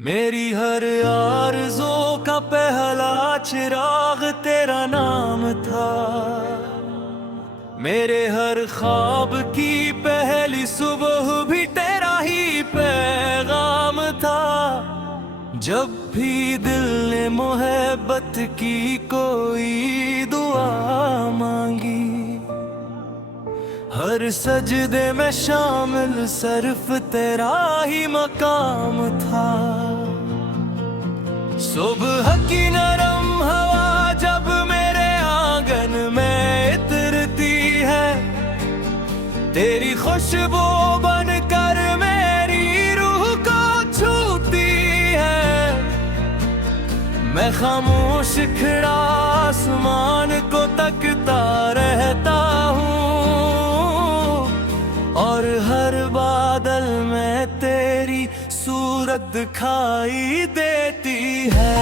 मेरी हर आरज़ू का पहला चिराग तेरा नाम था। मेरे हर ख्वाब की पहली सुबह भी तेरा ही पैगाम था। जब भी दिल ने मोहब्बत की कोई दुआ मांगी, हर सजदे में शामिल सिर्फ तेरा ही मकाम था। सुबह की नरम हवा जब मेरे आंगन में इतरती है, तेरी खुशबू बनकर मेरी रूह को छूती है। मैं खामोश खड़ा आसमान को तकता रहता हूँ, और हर बादल में तेरी सूरत दिखाई देती है।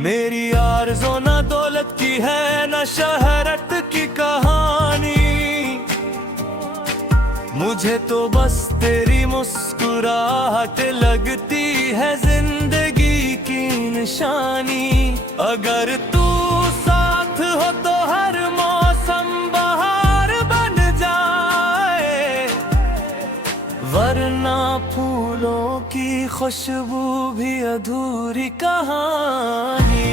मेरी आरज़ू ना दौलत की है ना शहरत की कहानी, मुझे तो बस तेरी मुस्कुराहट लगती है जिंदगी की निशानी। अगर तू साथ हो तो हर मौसम बहार बन जाए, वरना फूलों की खुशबू भी अधूरी कहानी।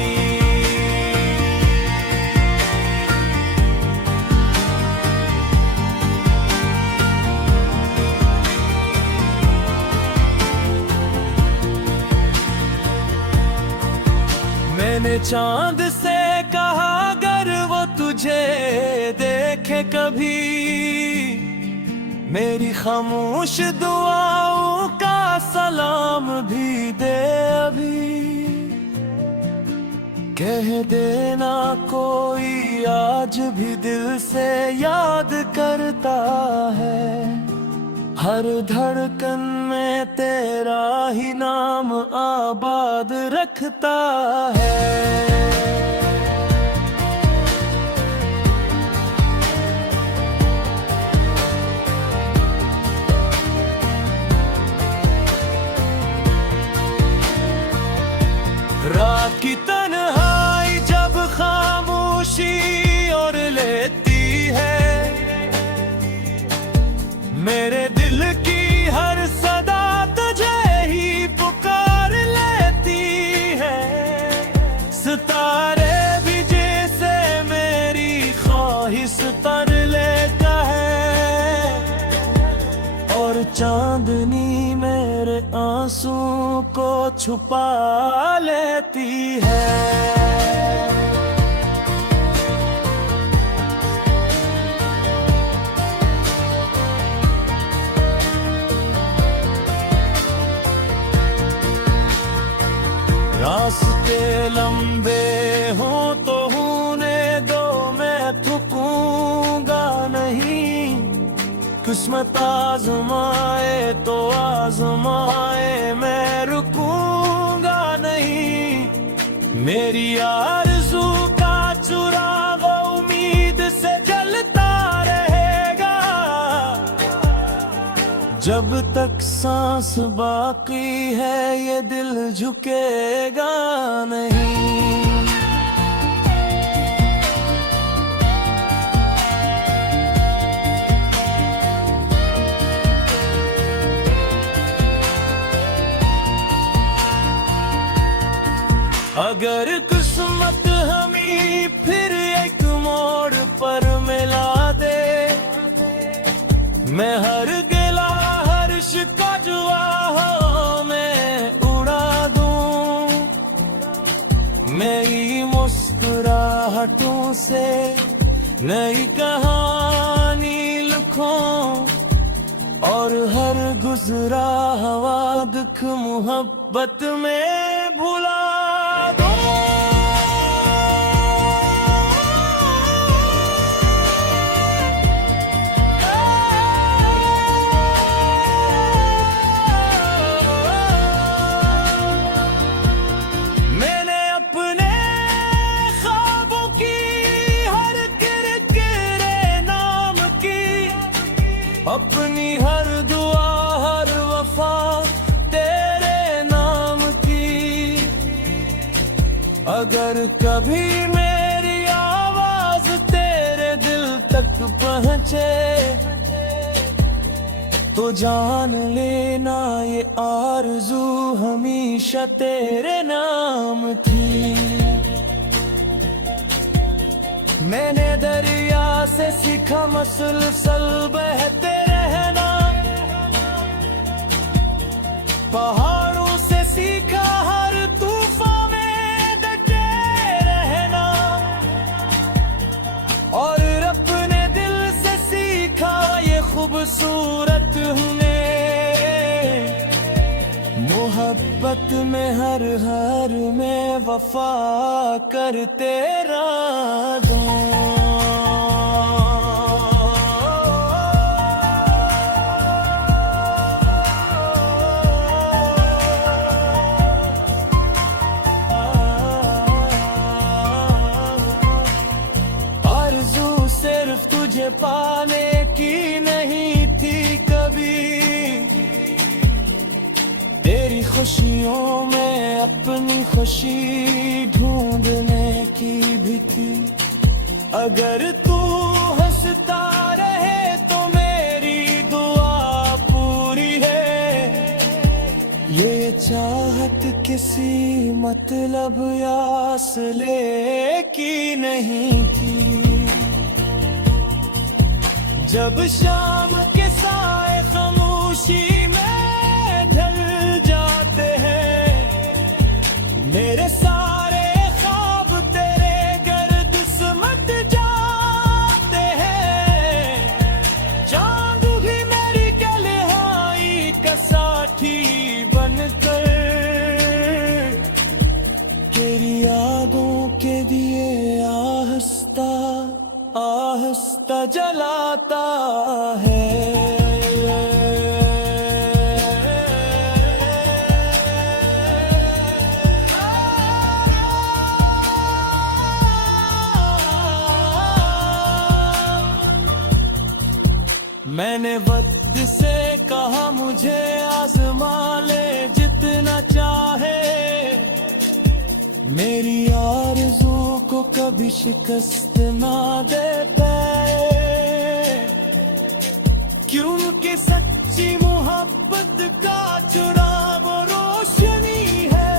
मैंने चांद से कहा अगर वो तुझे देखे कभी, मेरी खामोश दुआओं का सलाम भी दे अभी। कह देना कोई आज भी दिल से याद करता है, हर धड़कन में तेरा ही नाम आबाद रखता है। रात की तन्हाई जब खामोशी और लेती है, मेरे दिल की हर सदा तुझे ही पुकार लेती है। सितारे भी जैसे मेरी ख्वाहिश पर लेता है, और चांदनी मेरे आंसू को छुपा लेती है। रास्ते लंबे हों तो होने दो, मैं थकूंगा नहीं। किस्मत आजमाए तो आजमाए, मैं रुकूंगा नहीं। मेरी आरज़ू का चुराग उम्मीद से जलता रहेगा, जब तक सांस बाकी है ये दिल झुकेगा नहीं। अगर किस्मत हमें फिर एक मोड़ पर मिला दे, मैं हर गिला हर शिकवा हो मैं उड़ा दूं। नई मुस्कुराहटों से नई कहानी लिखूं, और हर गुजरा हुआ दुख मोहब्बत में भुला दो। अगर कभी मेरी आवाज तेरे दिल तक पहुंचे तो जान लेना ये आरज़ू हमेशा तेरे नाम थी। मैंने दरिया से सीखा मसलसल बहते रहना, पहाड़ों से सीखा हर तूफान में डटे रहना, और अपने दिल से सीखा ये खूबसूरत मोहब्बत में हर में वफा कर तेरा दूं। आरज़ू सिर्फ तुझे पाने की नहीं थी कभी, तेरी खुशियों में अपनी खुशी ढूंढने की भी थी। अगर तू हंसता रहे तो मेरी दुआ पूरी है, ये चाहत किसी मतलब या असले की नहीं थी। जब शाम के साए खामोशी में ढल जाते हैं, मेरे सारे ख्वाब तेरे गर्द सिमट जाते हैं। चांद भी मेरी कल्हाई का साथी बनकर तेरी यादों के दिए आहिस्ता आहिस्ता जलाता है। मैंने वक्त से कहा मुझे आजमा ले जितना चाहे, मेरी आरज़ू को कभी शिकस्त ना दे पाए, क्योंकि सच्ची मोहब्बत का चुराव रोशनी है।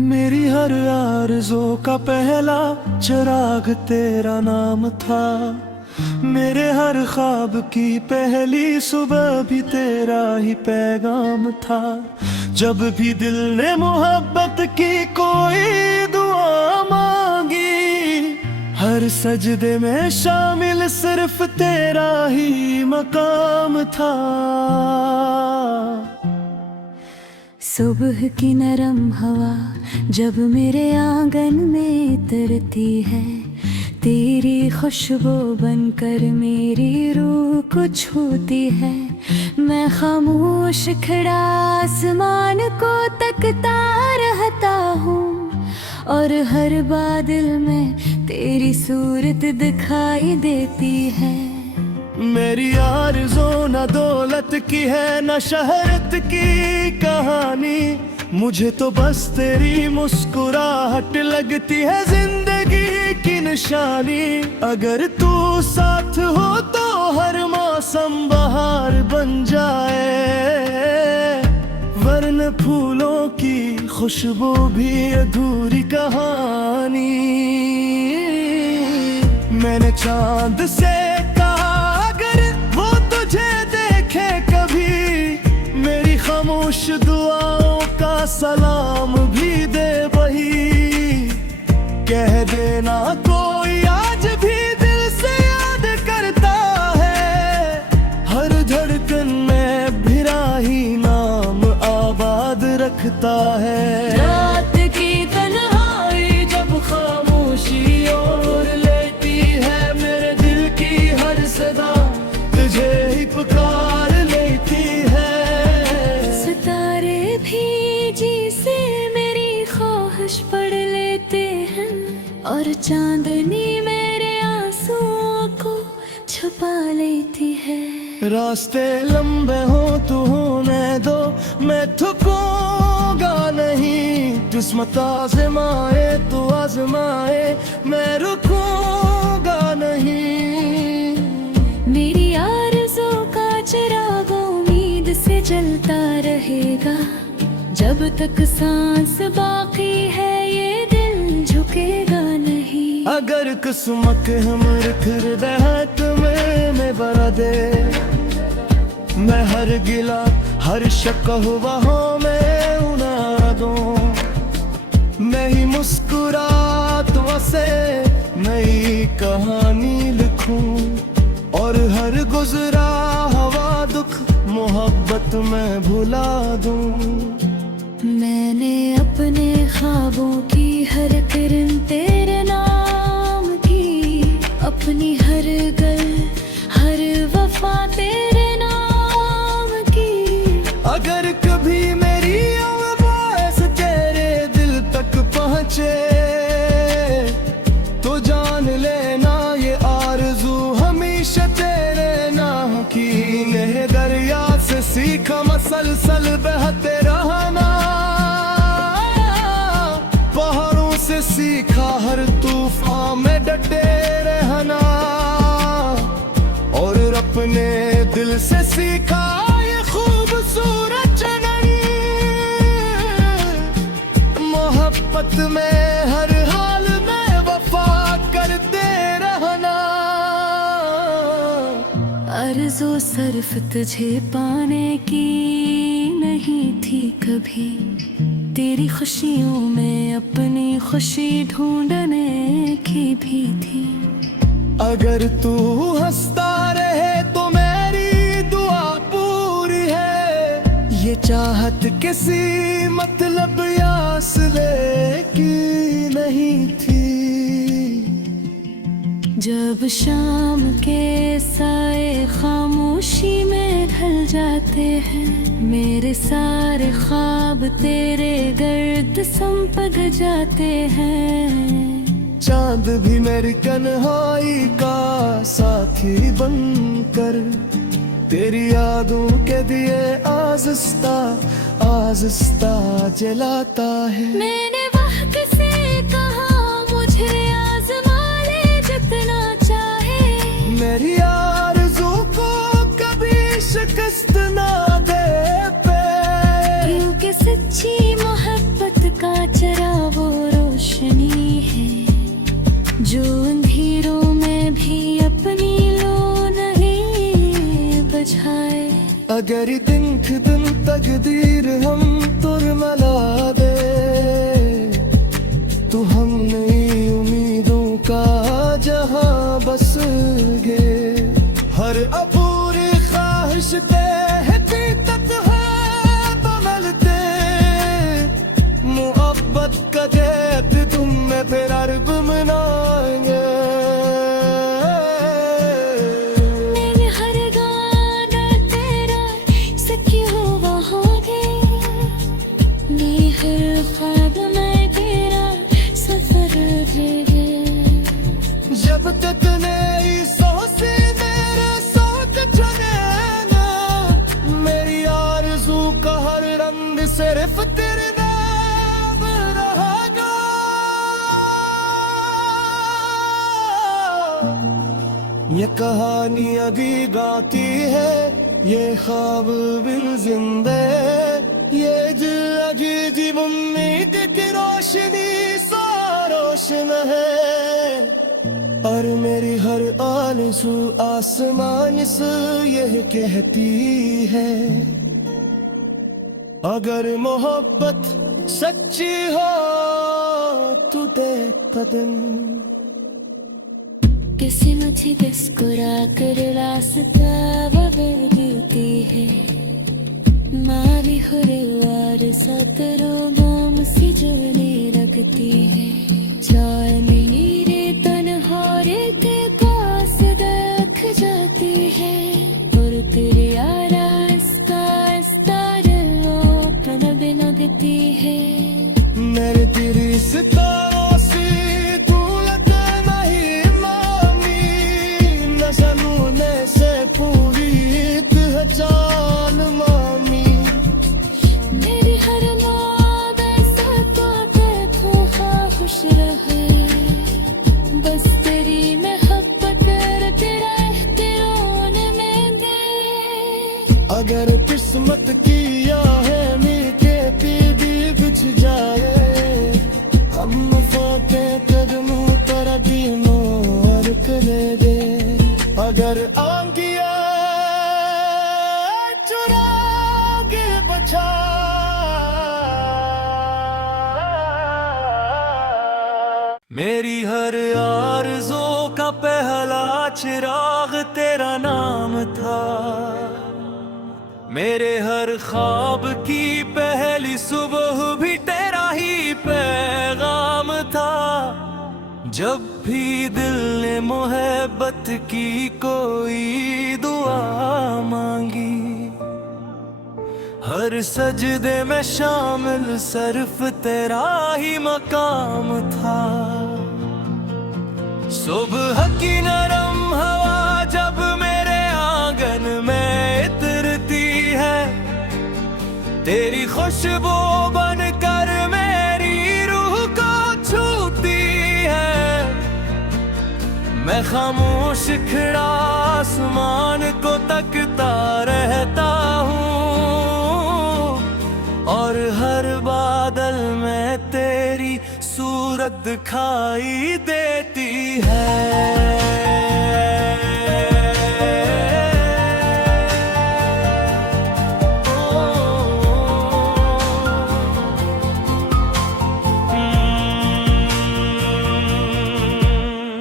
मेरी हर आरज़ू का पहला चिराग तेरा नाम था, मेरे हर ख्वाब की पहली सुबह भी तेरा ही पैगाम था। जब भी दिल ने मोहब्बत की कोई दुआ मांगी, हर सजदे में शामिल सिर्फ तेरा ही मकाम था। सुबह की नरम हवा जब मेरे आंगन में तरती है, तेरी खुशबू बनकर मेरी रूह को छूती है। मैं खामोश खड़ा आसमान को तकता रहता हूँ, और हर बादल में तेरी सूरत दिखाई देती है। मेरी आरज़ू न दौलत की है न शहरत की कहानी, मुझे तो बस तेरी मुस्कुराहट लगती है जिंदगी की निशानी। अगर तू साथ हो तो हर मौसम बहार बन जाए, वरन फूलों की खुशबू भी अधूरी कहानी। मैंने चांद से खामोश दुआओं का सलाम भी दे वही, कह देना कोई आज भी दिल से याद करता है। हर धड़कन में भिरा ही नाम आबाद रखता है। रात की तन्हाई जब खामोशी ओढ़ लेती है, मेरे दिल की हर सदा तुझे ही पुकार लेती है। पढ़ लेते हैं और चांदनी में छुपा लेती है। रास्ते लंबे हो तू होने दो, मैं थकूंगा नहीं। किस्मत आजमाए तू आजमाए, मैं रुकूंगा नहीं। मेरी आरज़ू का चिराग उम्मीद से जलता रहेगा। जब तक सांस बाकी है ये दिल झुकेगा नहीं। अगर किस्मत हमर फिर हाथ में बरा दे, मैं हर गिला हर शकवा हो मैं उना दूं। मैं ही मुस्कुरा तो से नई कहानी लिखूं, और हर गुजरा हवा दुख मोहब्बत में भुला दूं। मैंने अपने ख्वाबों की हर किरण तेरे नाम की, अपनी हर गल हर वफा तेरे नाम की। अगर कभी मेरी आवाज़ तेरे दिल तक पहुँचे, तो जान लेना ये आरज़ू हमेशा तेरे नाम की। यह दरिया से सीखा मसलसल बहते रहना, पहाड़ों से सीखा हर तूफान में डटे रहना, और अपने दिल से सीखा ये खूबसूरत जनन। मोहब्बत में हर हाल में वफा करते रहना। आरज़ू सिर्फ तुझे पाने की नहीं थी कभी, तेरी खुशियों में अपनी खुशी ढूंढने की भी थी। अगर तू हंसता रहे तो मेरी दुआ पूरी है। ये चाहत किसी मतलब या सिले की नहीं थी। जब शाम के साए खामोशी में ढल जाते हैं, मेरे सारे ख्वाब तेरे गर्द संपग जाते हैं। चांद भी मेरी कन्हाई का साथी बनकर, तेरी यादों के दिए आज़िस्ता आज़िस्ता जलाता है। मैंने वक्त से कहा मुझे आज़मा ले जितना चाहे, मेरी आरज़ू को कभी शिकस्त ना दे पे। क्योंकि सच्ची मोहब्बत का चरा वो रोशनी है, जो अंधेरों में भी अपनी लो नहीं बुझाए। अगर दिन दिन तकदीर हम तुरमला दे, तो हम नई उम्मीदों का जहां बस गे। हर अपूरी ख्वाहिश कहती तक है बदलते, मोहब्बत का जैत तुम में फिर अर्ब मनाएंगे। मैंने हर गाना तेरा सखी हो वहाँ गे, नी हर ख्वाब में तेरा सफर गे। जब तक नई सोचे मेरे साथ चले ना, मेरी आरज़ू का हर रंग सिर्फ तेरे नाम रहेगा। ये कहानी अभी गाती है, ये ख्वाब बिन जिंदे, ये दिल अजीब उम्मीद की रोशनी सा रोशन है। और मेरी हर आरज़ू आसमान से यह कहती है, अगर मोहब्बत सच्ची हो तो देख कदम। किसी मुझे मुस्कुरा कर रास्ता बदलती है, मारी हुरिवार सतरो गाम सी जोने रखती है। चाय मेरे तन्हारे के पास रख जाती है, और तेरे आरास्ता नगती है। मेरे तेरी सितारों से तू लगे नहीं मामी, न जानू ने अगर आंगिया चुरा के बचा, मेरी हर आरज़ू का पहला चिराग तेरा नाम था, मेरे हर ख्वाब की पहली सुबह भी तेरा ही पैगाम था। जब भी दिल ने मोहब्बत की कोई दुआ मांगी, हर सजदे में शामिल सिर्फ तेरा ही मकाम था। सुबह की नरम हवा जब मेरे आंगन में इतरती है, तेरी खुशबू बनकर मेरी रूह को छूती है। मैं खामोश खड़ा आसमान को तकता रहता हूँ, और हर बादल में तेरी सूरत दिखाई देती है।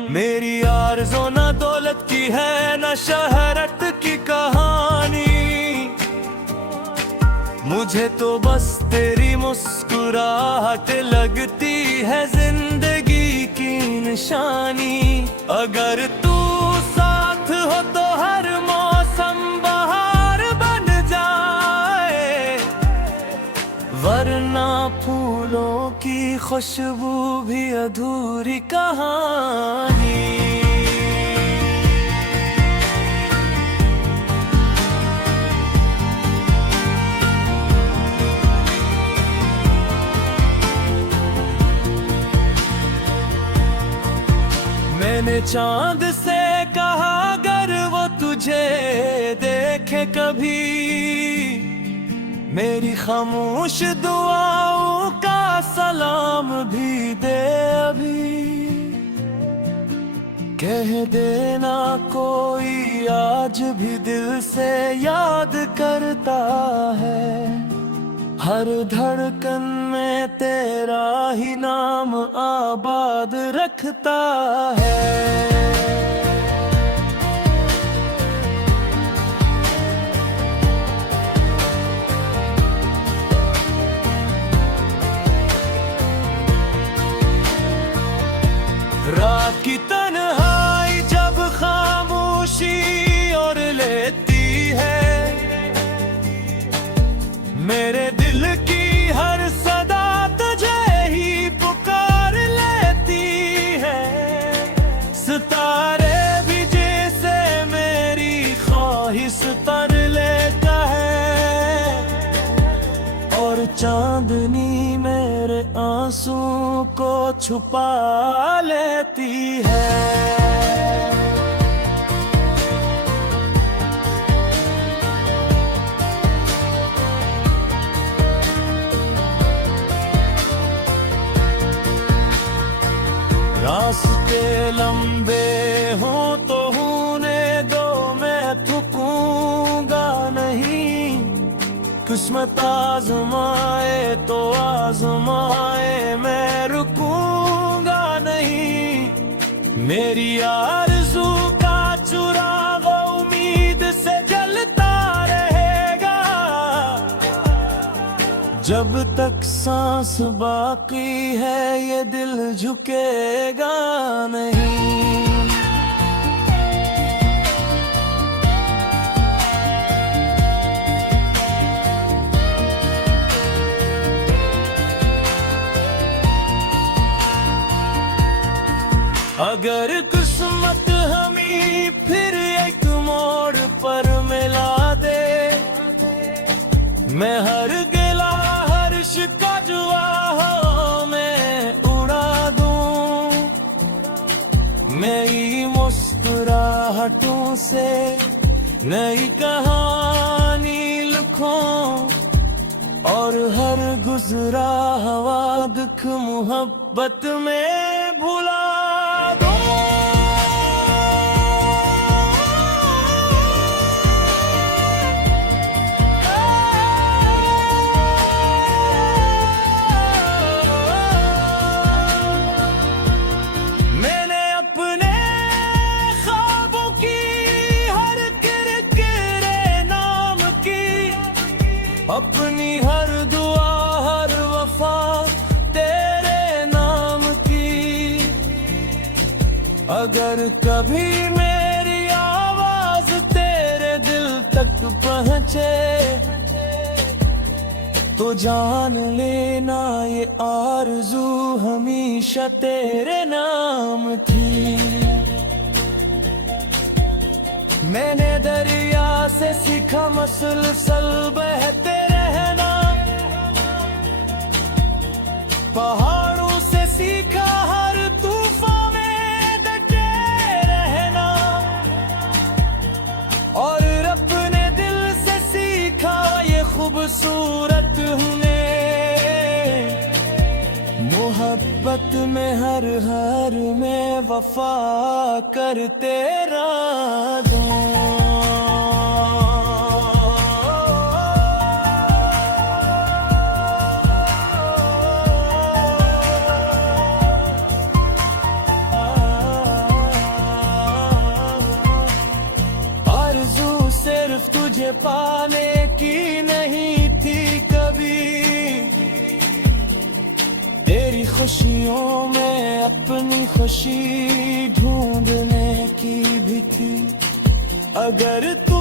मेरी आरज़ू ना दौलत की है ना शहरत की कहानी, मुझे तो बस तेरी मुस्कुराहट लगती है जिंदगी की निशानी। अगर तू साथ हो तो हर मौसम बहार बन जाए, वरना फूलों की खुशबू भी अधूरी कहानी। मैंने चांद से कहा अगर वो तुझे देखे कभी, मेरी खामोश दुआओं का सलाम भी दे अभी। कह देना कोई आज भी दिल से याद करता है, हर धड़कन में तेरा ही नाम आबाद रखता है। रात की तन्हाई जब खामोशी और लेती है, मेरे दिल की हर सदा तुझे ही पुकार लेती है। सितारे भी जैसे मेरी ख्वाहिश पर लेता है, और चांदनी मेरे आंसू को छुपा लेती है। रास्ते लंबे हों तो होने दो, मैं थकूंगा नहीं। किस्मत आजमाए तो आजमाए, मैं रुकूंगा नहीं। मेरी आरज़ू का चुराग उम्मीद से जलता रहेगा, जब तक सांस बाकी है ये दिल झुकेगा नहीं। अगर किस्मत हमें फिर एक मोड़ पर मिला दे, मैं हर गिला हर शिकवा हो मैं उड़ा दूं। नई मुस्कुराहटों से नई कहानी लिखूं, और हर गुजरा हुआ दुख मोहब्बत में भुला दो। अपनी हर दुआ हर वफा तेरे नाम की। अगर कभी मेरी आवाज तेरे दिल तक पहुंचे तो जान लेना ये आरज़ू हमेशा तेरे नाम थी। मैंने दरिया से सीखा मसलसल बहते रहना, पहाड़ों से सीखा हर तूफान में डटे रहना, और अपने दिल से सीखा ये खूबसूरत मोहब्बत में हर में वफा कर तेरा दो। आरज़ू सिर्फ तुझे पाने की नहीं थी कभी, तेरी खुशियों में अपनी खुशी ढूंढने की भी थी। अगर तू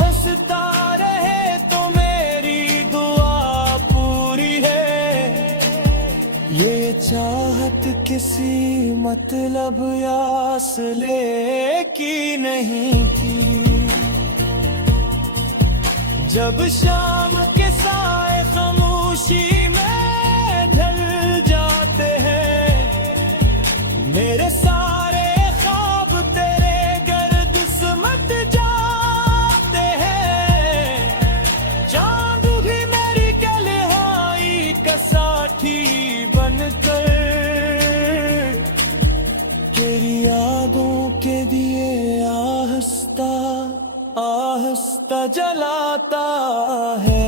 हंसता रहे तो मेरी दुआ पूरी है, ये चाहत किसी मतलब या असले की नहीं थी। जब शाम के साए खामोशी मेरे सारे ख्वाब तेरे गर्द सिमट जाते हैं, चांद भी मेरी कलिहाई का साथी बनकर तेरी यादों के दिए आहिस्ता आहिस्ता जलाता है।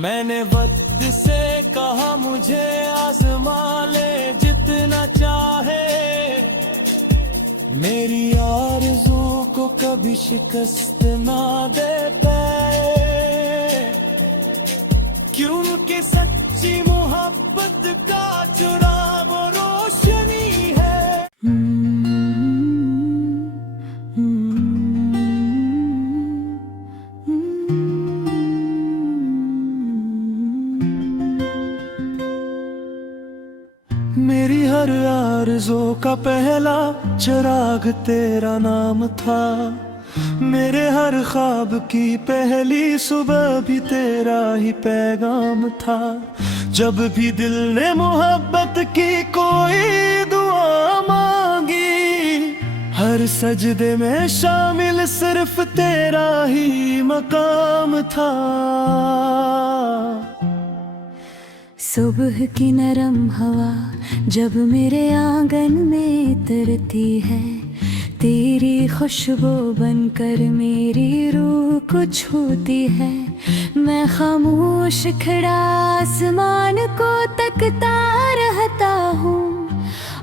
मैंने वक्त से कहा मुझे आज़मा ले जितना चाहे, मेरी आरज़ू को कभी शिकस्त ना दे पाए, क्योंकि सच्ची मोहब्बत का चुराव रोशनी है। मेरी हर आरज़ू का पहला चिराग तेरा नाम था, मेरे हर ख्वाब की पहली सुबह भी तेरा ही पैगाम था। जब भी दिल ने मोहब्बत की कोई दुआ मांगी, हर सजदे में शामिल सिर्फ तेरा ही मकाम था। सुबह की नरम हवा जब मेरे आंगन में उतरती है, तेरी खुशबू बनकर मेरी रूह को छूती है। मैं खामोश खड़ा आसमान को तकता रहता हूँ,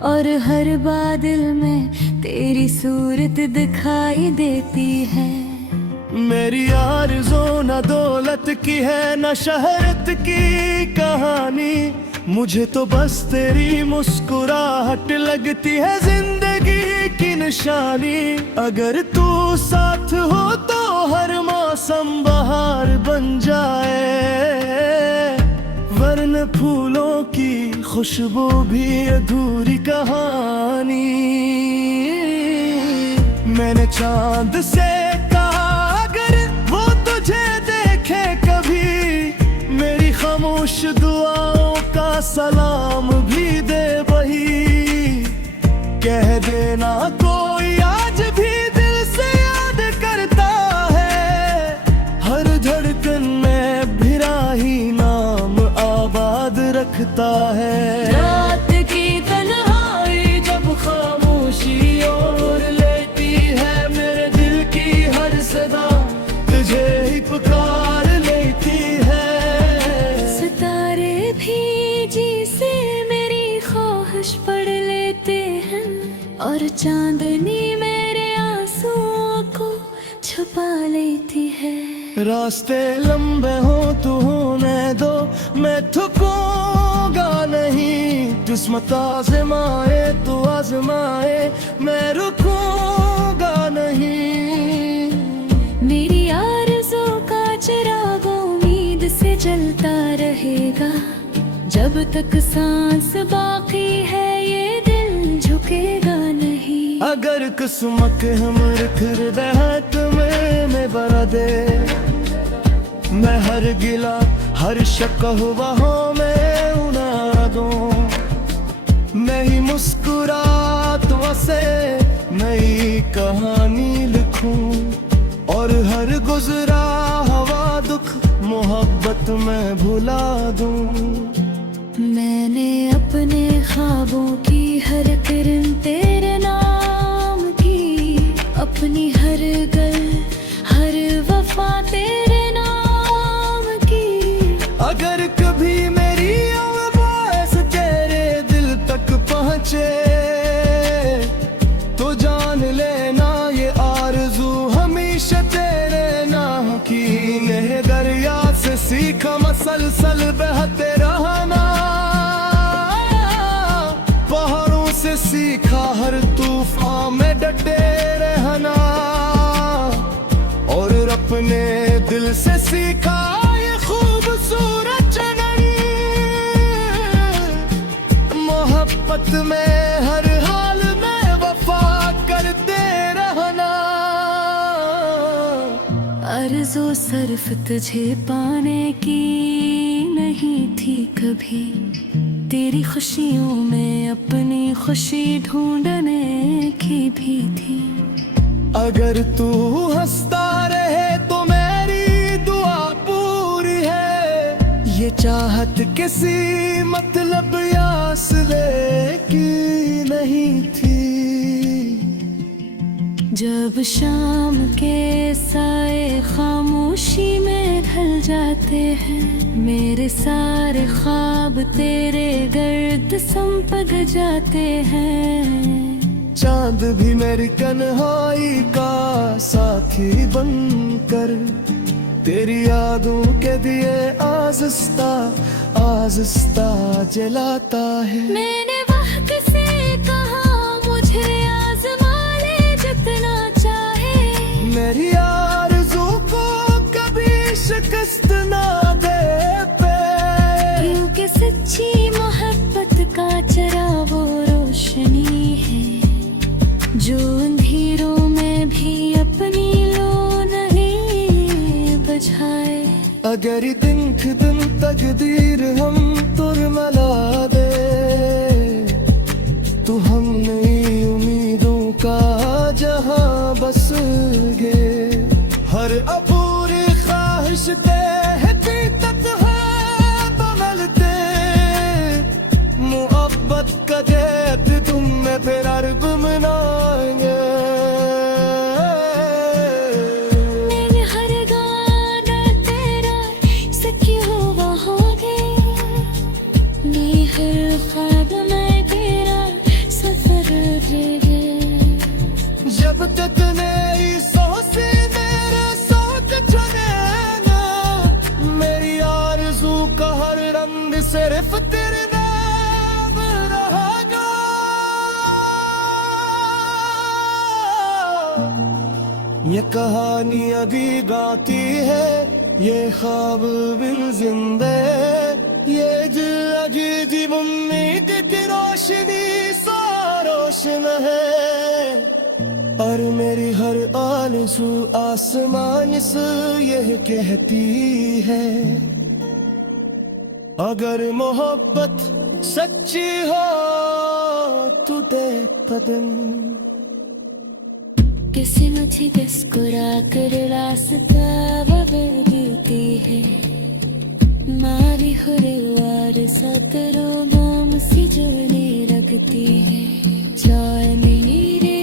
और हर बादल में तेरी सूरत दिखाई देती है। मेरी आरज़ू न दौलत की है न शहरत की कहानी, मुझे तो बस तेरी मुस्कुराहट लगती है जिंदगी की निशानी। अगर तू साथ हो तो हर मौसम बहार बन जाए, वरन फूलों की खुशबू भी अधूरी कहानी। मैंने चांद से खामोश दुआओं का सलाम भी दे वही, कह देना कोई आज भी दिल से याद करता है। हर धड़कन में भिरा ही नाम आबाद रखता है। रात की तन्हाई जब खामोशी ओढ़ लेती है, मेरे दिल की हर सदा तुझे ही पुकार लेती है। चांदनी मेरे आंसुओं को छुपा लेती है। रास्ते लंबे हो तू होने दो, मैं थकूंगा नहीं। किस्मत आजमाए तू आजमाए, मैं रुकूंगा नहीं। मेरी आरज़ू का चिराग उम्मीद से जलता रहेगा। जब तक सांस बाकी है ये दिल झुकेगा नहीं। अगर किस्मत हम रख हाथ में बरा दे, मैं हर गिला हर शकवा हो मैं उड़ा दूं। मैं ही मुस्कुरात वसे नई कहानी लिखूं, और हर गुजरा हवा दुख मोहब्बत में भुला दूं। मैंने अपने ख्वाबों की हर किरण तेरे नाम की, अपनी हर गल हर वफा तेरे नाम की। अगर कभी मेरी आवाज़ तेरे दिल तक पहुँचे, तो जान लेना ये आरज़ू हमेशा तेरे नाम की। ये दरिया से सीखा मसलसल बहते रहना, पहाड़ों से सीखा हर तूफान में डटे रहना, और अपने दिल से सीखा ये खूबसूरत जनन। मोहब्बत में हर हाल में वफा करते रहना। आरज़ू सिर्फ तुझे पाने की नहीं थी कभी, तेरी खुशियों में अपनी खुशी ढूंढने की भी थी। अगर तू हंसता रहे तो मेरी दुआ पूरी है। ये चाहत किसी मतलब या सिले की नहीं थी। जब शाम के साए खामोशी में ढल जाते हैं, मेरे सारे ख्वाब तेरे गर्द संपग जाते हैं। चांद भी मेरी कन्हाई का साथी बनकर, तेरी यादों के दिए आज़िस्ता आज़िस्ता जलाता है। मैंने वक्त से कहा मुझे आज़मा ले जितना चाहे, मेरी आरज़ू को कभी शिकस्त ना दे पे। क्योंकि सच्ची मोहब्बत का चरा वो रोशनी है, जो अंधेरों में भी अपनी लो नहीं बुझाए। अगर दिन दिन तकदीर हम तुरमला दे, तो हम नई उम्मीदों का जहां बस गए। हर अपूरी ख्वाहिश तेहती तक है बदलते, मोहब्बत का जैत तुम में फिर अर्ब मनाएंगे। मेरे हर गाना तेरा सखी हो वहांगे, मैं हर ख्वाब में तेरा सफर रे। जब तक नई सोचे मेरे साथ चले ना, मेरी आरज़ू का हर रंग सिर्फ तेरे नाम रहेगा। ये कहानी अभी गाती है, ये ख्वाब बिन जिंदे, ये दिल अजीब उम्मीद की रोशनी सा रोशन है। और मेरी हर आरज़ू आसमान से यह कहती है, अगर मोहब्बत सच्ची हो तो देख कदम। किसी मुझे मुस्कुरा कर रास्ता बदलती है, मारी हुरिवार सतरों गाम सी जुड़ने लगती है। चाय मेरे